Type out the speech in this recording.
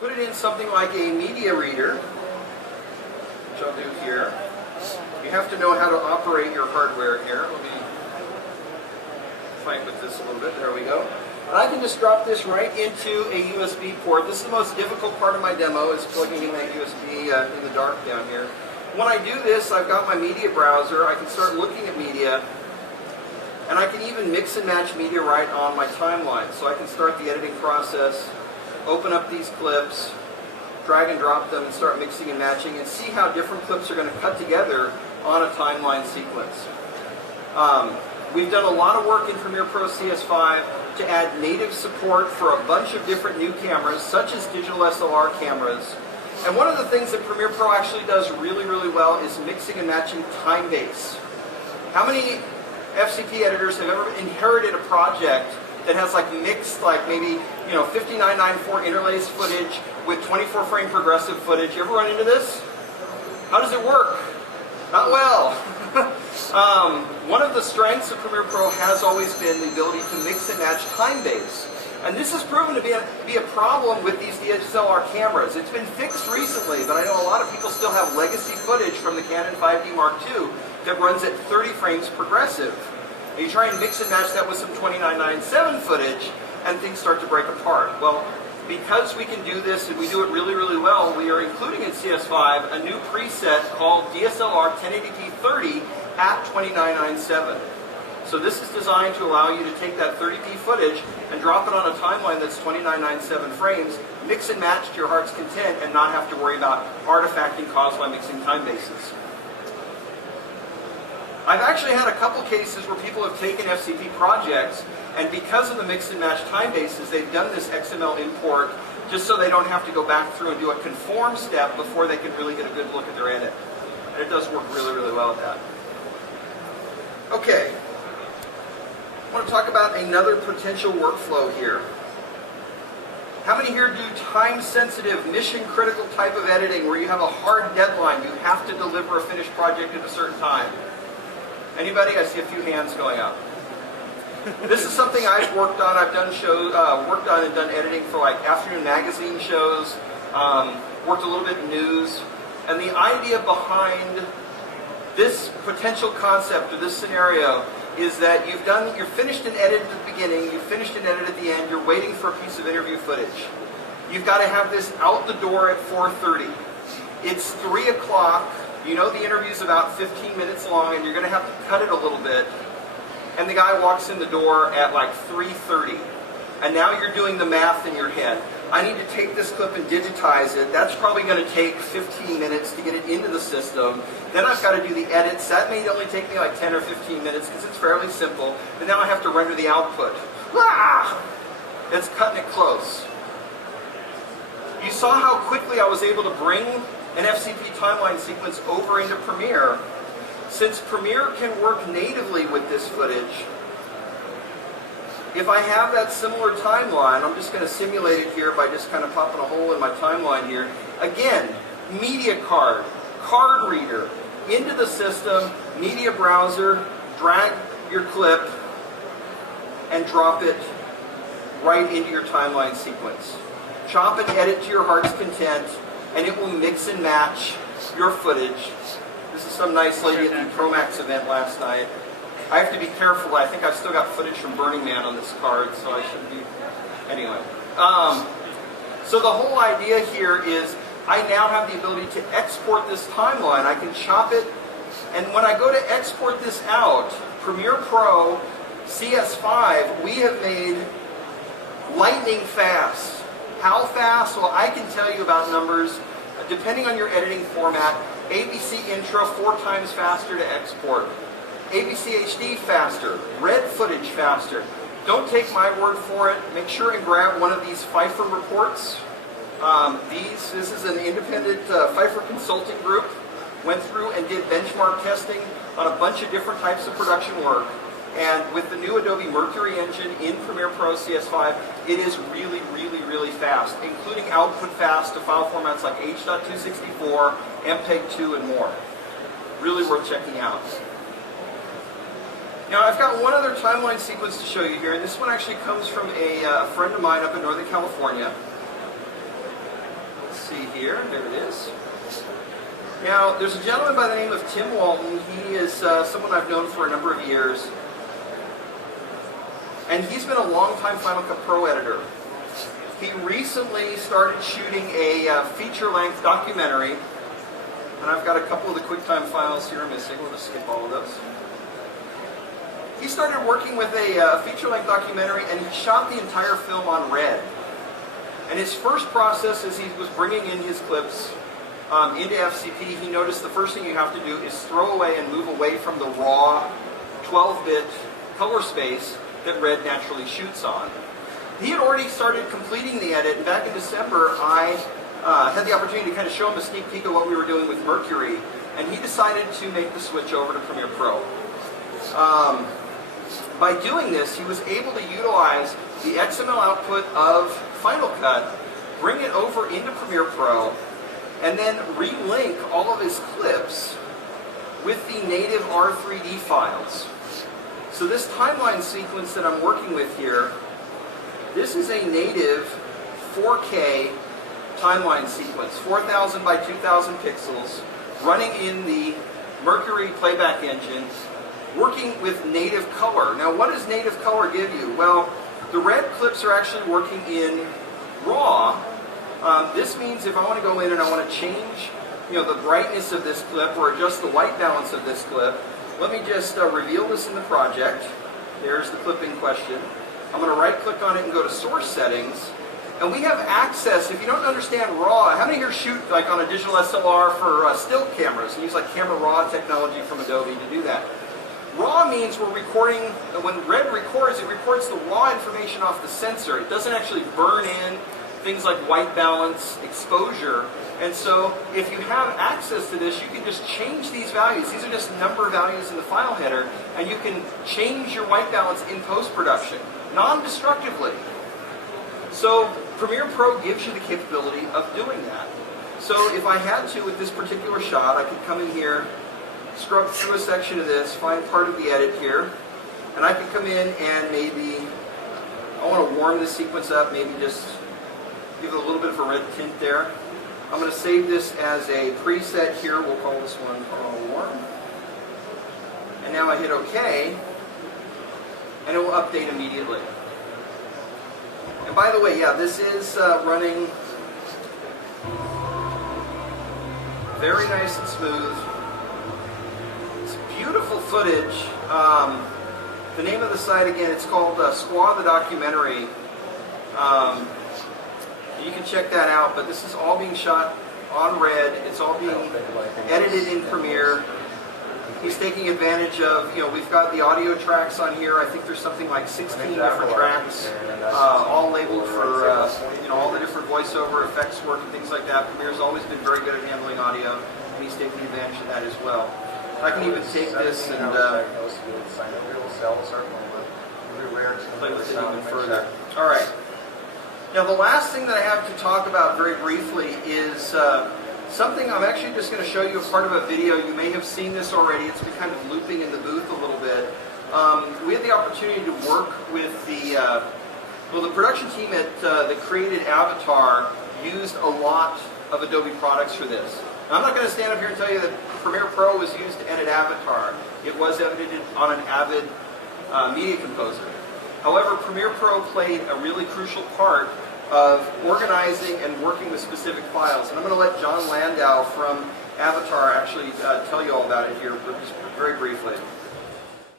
put it in something like a media reader, which I'll do here. You have to know how to operate your hardware here. Let me fight with this a little bit. There we go. And I can just drop this right into a USB port. This is the most difficult part of my demo, is plugging in that USB in the dark down here. When I do this, I've got my media browser. I can start looking at media, and I can even mix and match media right on my timeline. So I can start the editing process, open up these clips, drag and drop them, and start mixing and matching, and see how different clips are going to cut together on a timeline sequence. We've done a lot of work in Premiere Pro CS5 to add native support for a bunch of different new cameras, such as digital SLR cameras. And one of the things that Premiere Pro actually does really, really well is mixing and matching time base. How many FCP editors have ever inherited a project that has like mixed, like maybe 5994 interlace footage with 24 frame progressive footage? You ever run into this? How does it work? Not well. One of the strengths of Premiere Pro has always been the ability to mix and match time base. And this has proven to be a problem with these DSLR cameras. It's been fixed recently, but I know a lot of people still have legacy footage from the Canon 5D Mark II that runs at 30 frames progressive. And you try and mix and match that with some 2997 footage, and things start to break apart. Well, because we can do this and we do it really, really well, we are including in CS5 a new preset called DSLR 1080p 30 at 2997. So this is designed to allow you to take that 30p footage and drop it on a timeline that's 2997 frames, mix and match to your heart's content, and not have to worry about artifacting caused by mixing time bases. I've actually had a couple cases where people have taken FCP projects, and because of the mix and match time bases, they've done this XML import just so they don't have to go back through and do a conform step before they can really get a good look at their edit. And it does work really, really well at that. Okay. I want to talk about another potential workflow here. How many here do time-sensitive, mission-critical type of editing where you have a hard deadline? You have to deliver a finished project at a certain time. Anybody? I see a few hands going up. This is something I've worked on. I've done shows, worked on and done editing for like afternoon magazine shows. Worked a little bit in news. And the idea behind this potential concept or this scenario is that you're finished an edit at the beginning, you've finished an edit at the end, you're waiting for a piece of interview footage. You've got to have this out the door at 4:30. It's 3 o'clock, you know the interview's about 15 minutes long and you're going to have to cut it a little bit. And the guy walks in the door at like 3:30. And now you're doing the math in your head. I need to take this clip and digitize it. That's probably going to take 15 minutes to get it into the system. Then I've got to do the edits. That may only take me like 10 or 15 minutes because it's fairly simple. And now I have to render the output. Ah! It's cutting it close. You saw how quickly I was able to bring an FCP timeline sequence over into Premiere. Since Premiere can work natively with this footage, if I have that similar timeline, I'm just going to simulate it here by just kind of popping a hole in my timeline here. Again, media card, card reader, into the system, media browser, drag your clip, and drop it right into your timeline sequence. Chop and edit to your heart's content, and it will mix and match your footage. This is some nice lady at the Promax event last night. I have to be careful. I think I've still got footage from Burning Man on this card, so I shouldn't be... Anyway. So the whole idea here is I now have the ability to export this timeline. I can chop it, and when I go to export this out, Premiere Pro CS5, we have made lightning fast. How fast? Well, I can tell you about numbers. Depending on your editing format, ABC Intra 4 times faster to export. ABC HD faster, red footage faster. Don't take my word for it. Make sure and grab one of these Pfeiffer reports. This is an independent Pfeiffer consulting group. Went through and did benchmark testing on a bunch of different types of production work. And with the new Adobe Mercury engine in Premiere Pro CS5, it is really, really, really fast, including output fast to file formats like H.264, MPEG-2, and more. Really worth checking out. Now, I've got one other timeline sequence to show you here, and this one actually comes from a friend of mine up in Northern California. see here. There it is. Now, there's a gentleman by the name of Tim Walton. He is someone I've known for a number of years. And he's been a long-time Final Cut Pro editor. He recently started shooting a feature-length documentary. And I've got a couple of the QuickTime files here missing. We'll just skip all of those. He started working with a feature-length documentary, and he shot the entire film on red. And his first process, as he was bringing in his clips into FCP, he noticed the first thing you have to do is throw away and move away from the raw 12-bit color space that red naturally shoots on. He had already started completing the edit, and back in December, I had the opportunity to kind of show him a sneak peek of what we were doing with Mercury, and he decided to make the switch over to Premiere Pro. By doing this, he was able to utilize the XML output of Final Cut, bring it over into Premiere Pro, and then relink all of his clips with the native R3D files. So this timeline sequence that I'm working with here, this is a native 4K timeline sequence, 4,000 by 2,000 pixels, running in the Mercury playback engine, working with native color. Now, what does native color give you? Well, the red clips are actually working in RAW. This means if I want to go in and I want to change, the brightness of this clip or adjust the white balance of this clip, let me just reveal this in the project. There's the clip in question. I'm going to right-click on it and go to Source Settings. And we have access, if you don't understand RAW, how many here shoot like on a digital SLR for still cameras and use like Camera Raw technology from Adobe to do that? RAW means we're recording, when red records, it records the raw information off the sensor. It doesn't actually burn in things like white balance, exposure. And so if you have access to this, you can just change these values. These are just number values in the file header, and you can change your white balance in post-production, non-destructively. So Premiere Pro gives you the capability of doing that. So if I had to with this particular shot, I could come in here, scrub through a section of this, find part of the edit here, and I could come in and maybe, I want to warm this sequence up, maybe just give it a little bit of a red tint there. I'm going to save this as a preset here. We'll call this one warm. And now I hit OK, and it will update immediately. And by the way, yeah, this is running very nice and smooth. It's beautiful footage. The name of the site, again, it's called Squaw the Documentary. You can check that out, but this is all being shot on red. It's all being edited in Premiere. He's taking advantage of, we've got the audio tracks on here. I think there's something like 16 different tracks, all labeled for, all the different voiceover effects work and things like that. Premiere's always been very good at handling audio, and he's taking advantage of that as well. I can even take this and play with it even further. All right. Now, the last thing that I have to talk about very briefly is something I'm actually just going to show you a part of a video. You may have seen this already. It's been kind of looping in the booth a little bit. We had the opportunity to work with the production team that created Avatar used a lot of Adobe products for this. Now, I'm not going to stand up here and tell you that Premiere Pro was used to edit Avatar. It was edited on an Avid media composer. However, Premiere Pro played a really crucial part of organizing and working with specific files. And I'm going to let John Landau from Avatar actually tell you all about it here just very briefly.